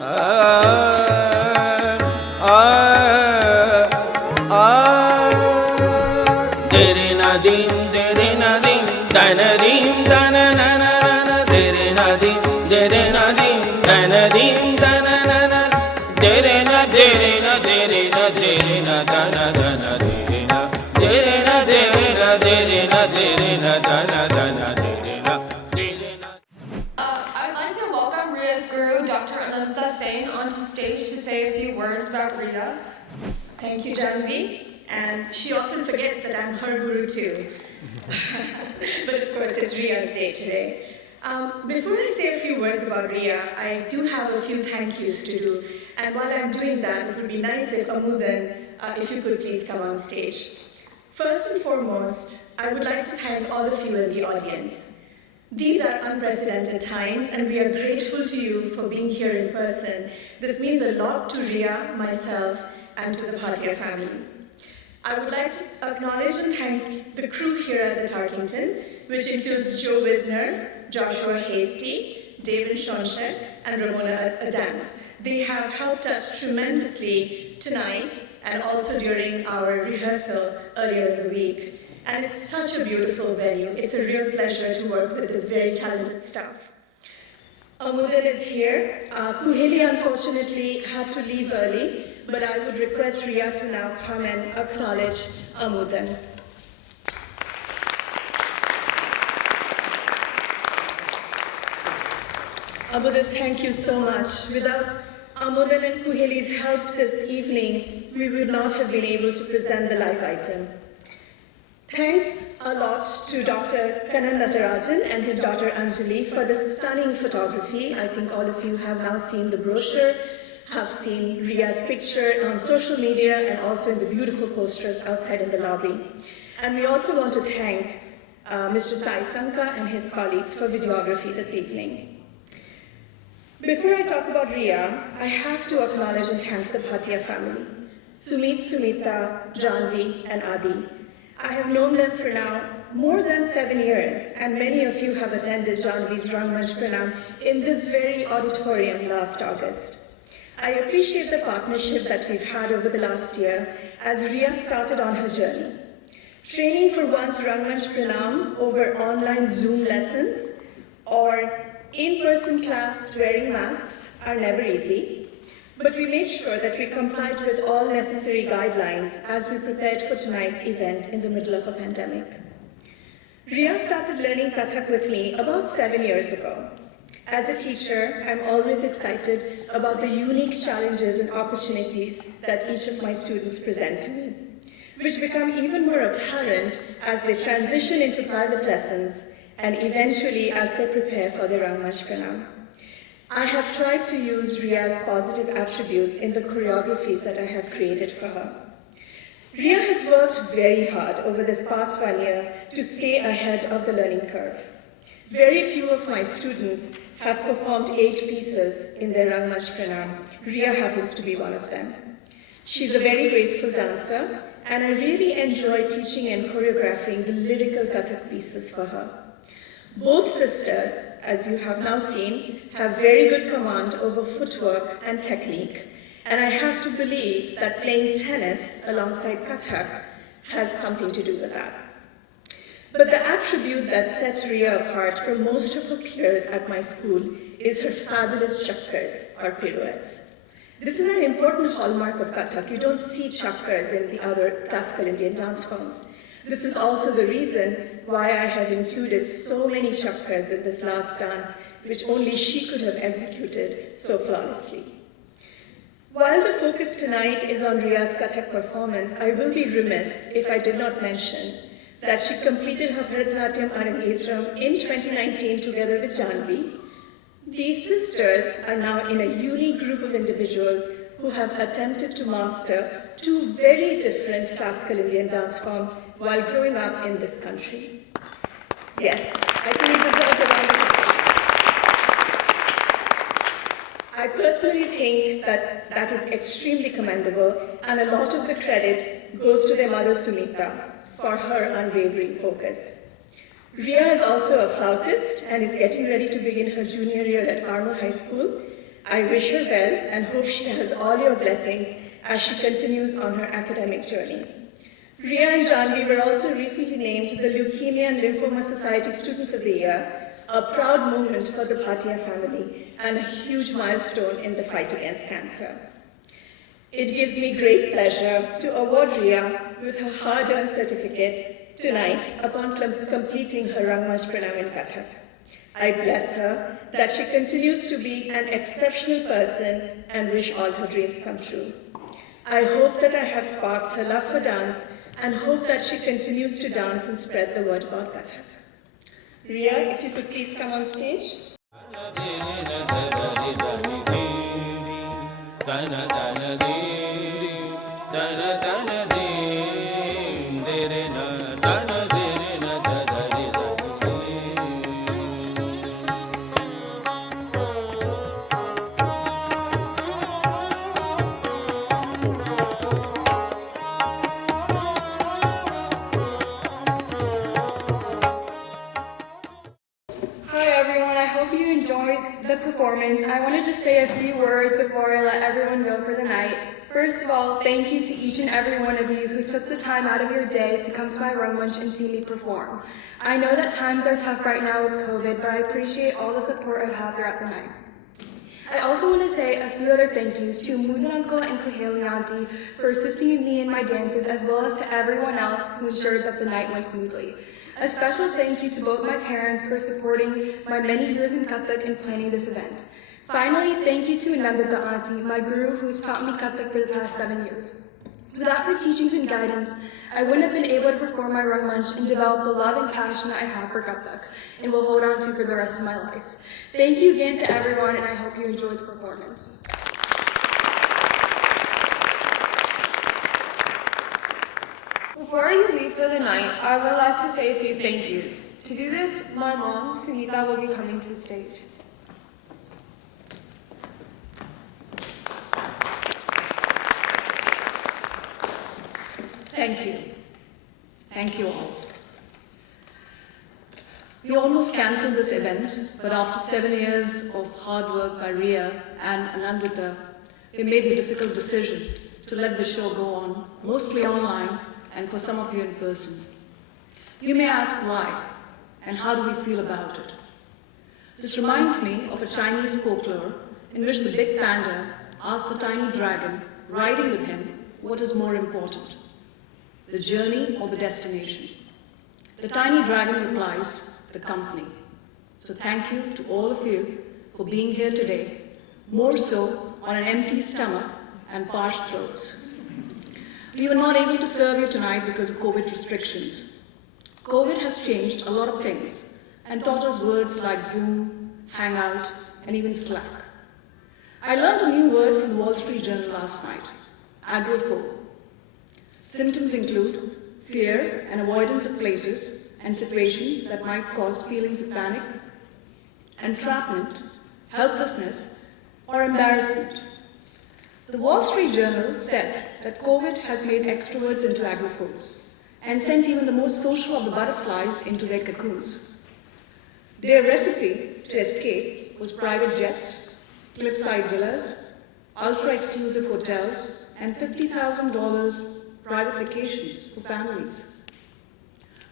I'd like to welcome Ria's guru, Dr. Ananta Sen, onto stage to say a few words about Ria. Thank you, Janvi. And she often forgets that I'm her guru too. But of course, it's Ria's day today. Before I say a few words about Ria, I do have a few thank yous to do. And while I'm doing that, it would be nice if Amudan, if you could please come on stage. First and foremost, I would like to thank all of you in the audience. These are unprecedented times, and we are grateful to you for being here in person. This means a lot to Ria, myself, and to the Bhatia family. I would like to acknowledge and thank the crew here at the Tarkington, which includes Joe Wisner, Joshua Hasty, David Shonshek, and Ramona Adams. They have helped us tremendously tonight and also during our rehearsal earlier in the week. And it's such a beautiful venue. It's a real pleasure to work with this very talented staff. Amudan is here. Kuheli unfortunately had to leave early, but I would request Ria to now come and acknowledge Amudan. Amudan, thank you so much. Without Amudan and Kuheli's help this evening, we would not have been able to present the live item. Thanks a lot to Dr. Kannan Natarajan and his daughter Anjali for the stunning photography. I think all of you have now seen the brochure, have seen Ria's picture on social media, and also in the beautiful posters outside in the lobby. And we also want to thank Mr. Sai Sanka and his colleagues for videography this evening. Before I talk about Ria, I have to acknowledge and thank the Bhatia family, Sumit, Sumita, Janvi, and Adi. I have known them for now more than 7 years, and many of you have attended Janvi's Rangmanch Pranam in this very auditorium last August. I appreciate the partnership that we've had over the last year as Ria started on her journey. Training for one's Rangmanch Pranam over online Zoom lessons or in-person class wearing masks are never easy. But we made sure that we complied with all necessary guidelines as we prepared for tonight's event in the middle of a pandemic. Ria started learning Kathak with me about 7 years ago. As a teacher, I'm always excited about the unique challenges and opportunities that each of my students present to me, which become even more apparent as they transition into private lessons and eventually as they prepare for the Rangmanch Pranam. I have tried to use Ria's positive attributes in the choreographies that I have created for her. Ria has worked very hard over this past 1 year to stay ahead of the learning curve. Very few of my students have performed 8 pieces in their Rangmanch Pranam. Ria happens to be one of them. She's a very graceful dancer, and I really enjoy teaching and choreographing the lyrical Kathak pieces for her. Both sisters, as you have now seen, have very good command over footwork and technique, and I have to believe that playing tennis alongside Kathak has something to do with that. But the attribute that sets Ria apart from most of her peers at my school is her fabulous chakkars, or pirouettes. This is an important hallmark of Kathak. You don't see chakkars in the other classical Indian dance forms. This is also the reason why I have included so many chakkars in this last dance, which only she could have executed so flawlessly. While the focus tonight is on Ria's Kathak performance, I will be remiss if I did not mention that she completed her Bharatanatyam Arangetram in 2019 together with Janvi. These sisters are now in a unique group of individuals who have attempted to master 2 very different classical Indian dance forms while growing up in this country. Yes, I think it deserves a round of applause. I personally think that that is extremely commendable, and a lot of the credit goes to their mother Sumita for her unwavering focus. Ria is also a flautist and is getting ready to begin her junior year at Carmel High School. I wish her well and hope she has all your blessings as she continues on her academic journey. Ria and Janvi were also recently named the Leukemia and Lymphoma Society Students of the Year, a proud moment for the Bhatia family and a huge milestone in the fight against cancer. It gives me great pleasure to award Ria with her hard-earned certificate tonight upon completing her Rangmanch Pranam in Kathak. I bless her that she continues to be an exceptional person and wish all her dreams come true. I hope that I have sparked her love for dance and hope that she continues to dance and spread the word about Kathak. Ria, if you could please come on stage. The performance. I want to just say a few words before I let everyone go for the night. First of all, thank you to each and every one of you who took the time out of your day to come to my Rangmanch and see me perform. I know that times are tough right now with COVID, but I appreciate all the support I've had throughout the night. I also want to say a few other thank yous to Mudan Uncle and Kuheli Auntie for assisting me in my dances, as well as to everyone else who ensured that the night went smoothly. A special thank you to both my parents for supporting my many years in Kathak and planning this event. Finally, thank you to Anandita Auntie, my guru who's taught me Kathak for the past 7 years. Without her teachings and guidance, I wouldn't have been able to perform my Rangmanch and develop the love and passion I have for Kathak and will hold on to for the rest of my life. Thank you again to everyone, and I hope you enjoyed the performance. Before you leave for the night, I would like to say a few thank yous. To do this, my mom, Sunita, will be coming to the stage. Thank you. Thank you all. We almost cancelled this event, but after 7 years of hard work by Ria and Anandita, we made the difficult decision to let the show go on, mostly online, and for some of you in person. You may ask why, and how do we feel about it? This reminds me of a Chinese folklore in which the big panda asked the tiny dragon riding with him what is more important, the journey or the destination. The tiny dragon replies, the company. So thank you to all of you for being here today, more so on an empty stomach and parched throats. We were not able to serve you tonight because of COVID restrictions. COVID has changed a lot of things and taught us words like Zoom, Hangout, and even Slack. I learned a new word from the Wall Street Journal last night, agoraphobe. Symptoms include fear and avoidance of places and situations that might cause feelings of panic, entrapment, helplessness, or embarrassment. The Wall Street Journal said that COVID has made extroverts into agoraphobes and sent even the most social of the butterflies into their cocoons. Their recipe to escape was private jets, cliffside villas, ultra-exclusive hotels, and $50,000 private vacations for families.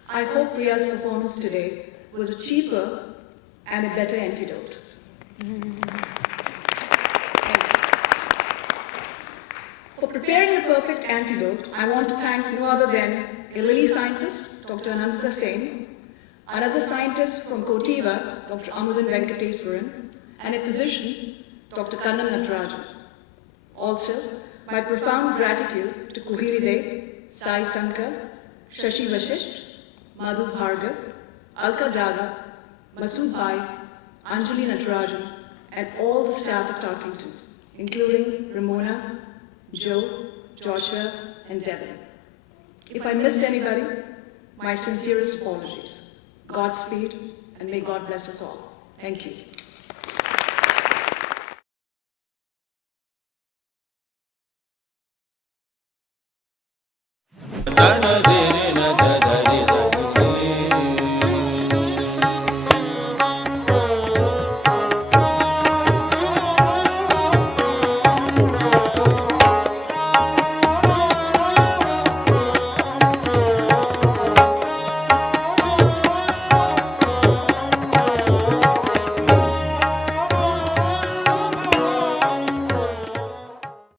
I hope Ria's performance today was a cheaper and a better antidote. For preparing the perfect antidote, I want to thank no other than a lily scientist, Dr. Anandita Sen, another scientist from Kotiva, Dr. Amudan Venkateswaran, and a physician, Dr. Kannan Natarajan. Also, my profound gratitude to Kuhili De, Sai Sankar, Shashi Vashisht, Madhu Bhargav, Alka Daga, Masood Bhai, Anjali Natarajan, and all the staff at Tarkington, including Ramona, Joe, Joshua, and Devin. If I missed anybody, my sincerest apologies. Godspeed, and may God bless us all. Thank you.